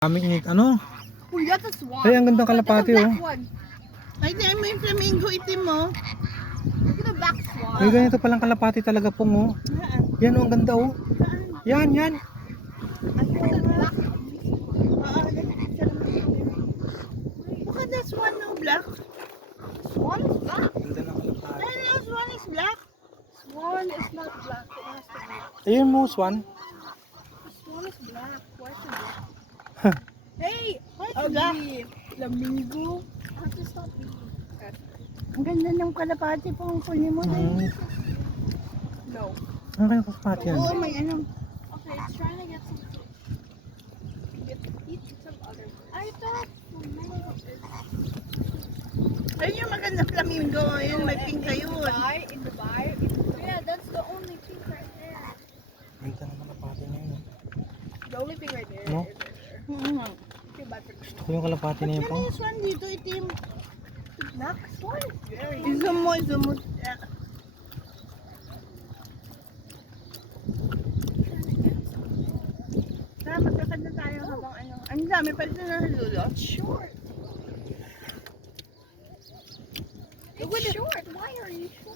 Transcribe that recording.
Kaming init, ano? Uy, that's a swan. Ay, ang gandang kalapati, oh. Ay, di mo yung flamingo itim mo. Look at the black swan. Ay, ganito palang kalapati talaga pong, oh. Yan, oh, ang ganda, oh. Yan, yan. Look at that swan, no black. Swan is black. Ganda ng kalapati. No, swan is black. Swan is not black. It has to be. Ayun mo, swan. Swan is black. Why is it black? Hey, why is it black? Flamingo. I have to stop eating. Ang ganda ng kalapati po ang kunin mo. No. Ano kayong kalapati yan? Oo, may ano. Okay, it's trying to get some food. Eat some other food. I thought flamingo is... Ayun yung maganda flamingo. Ayun, may pink kayo. In Dubai? Yeah, that's the only pink right there. Ganda ng kalapati na yun, oh. The only thing right there. No? Gusto ko yung kalapati na yun, Ano pong. yung swan dito, itim? Black swan is very... Iso mo. Tara, magkakanda tayo habang ano. Ang dami pa dito na nalulot. Short. It's short. Why are you short?